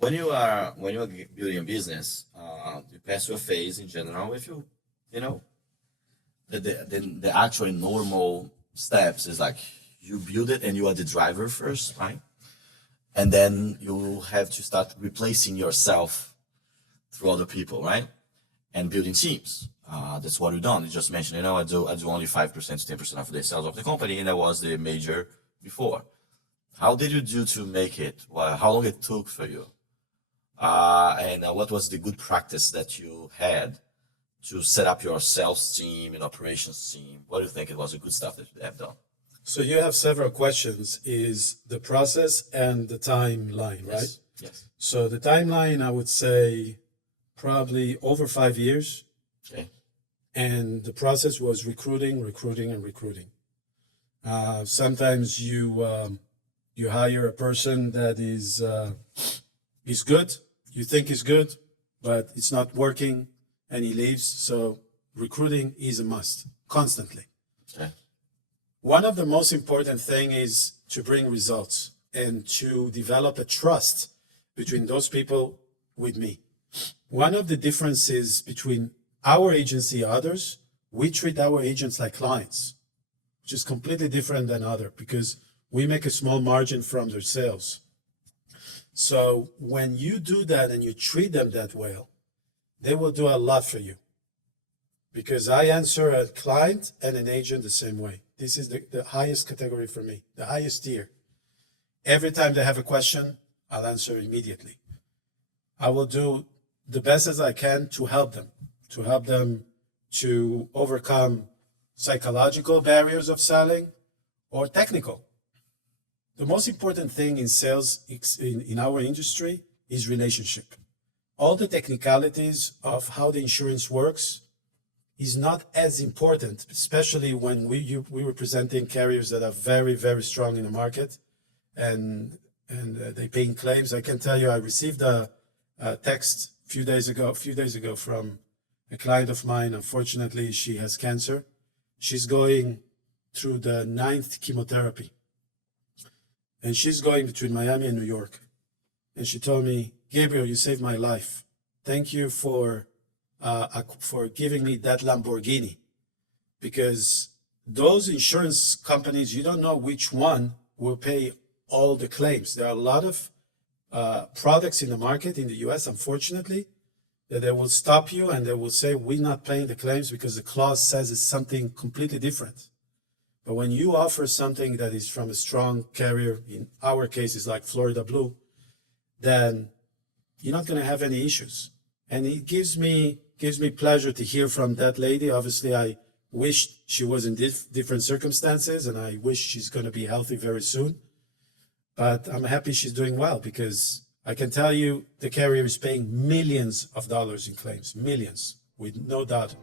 When you are building a business, you pass through a phase in general. If you know the actual normal steps is like you build it and you are the driver first, right? And then you have to start replacing yourself through other people, right? And building teams. That's what we've done. You just mentioned, I do only 5% to 10% of the sales of the company, and I was the major before. How did you do to make it? Well, how long it took for you? And what was the good practice that you had to set up your sales team and operations team? What do you think it was the good stuff that you have done? So you have several questions, is the process and the timeline, right? Yes. Yes. So the timeline, I would say probably over 5 years. Okay. And the process was recruiting. Sometimes you hire a person that is good, you think is good, but it's not working, and he leaves. So recruiting is a must, constantly. Okay. One of the most important thing is to bring results and to develop a trust between those people with me. One of the differences between our agency and others, we treat our agents like clients, which is completely different than other, because we make a small margin from their sales. So when you do that and you treat them that well, they will do a lot for you. Because I answer a client and an agent the same way. This is the highest category for me, the highest tier. Every time they have a question, I'll answer immediately. I will do the best as I can to help them to overcome psychological barriers of selling or technical. The most important thing in sales in our industry is relationship. All the technicalities of how the insurance works is not as important, especially when we were presenting carriers that are very, very strong in the market and they paying claims. I can tell you, I received a text a few days ago from a client of mine. Unfortunately, she has cancer. She's going through the 9th chemotherapy. And she's going between Miami and New York. And she told me, Gabriel, you saved my life. Thank you for giving me that Lamborghini. Because those insurance companies, you don't know which one will pay all the claims. There are a lot of products in the market in the US, unfortunately, that they will stop you and they will say, we're not paying the claims because the clause says it's something completely different. But when you offer something that is from a strong carrier, in our case is like Florida Blue, then you're not going to have any issues. And it gives me pleasure to hear from that lady. Obviously, I wish she was in different circumstances, and I wish she's going to be healthy very soon. But I'm happy she's doing well, because I can tell you the carrier is paying millions of dollars in claims, millions, with no doubt.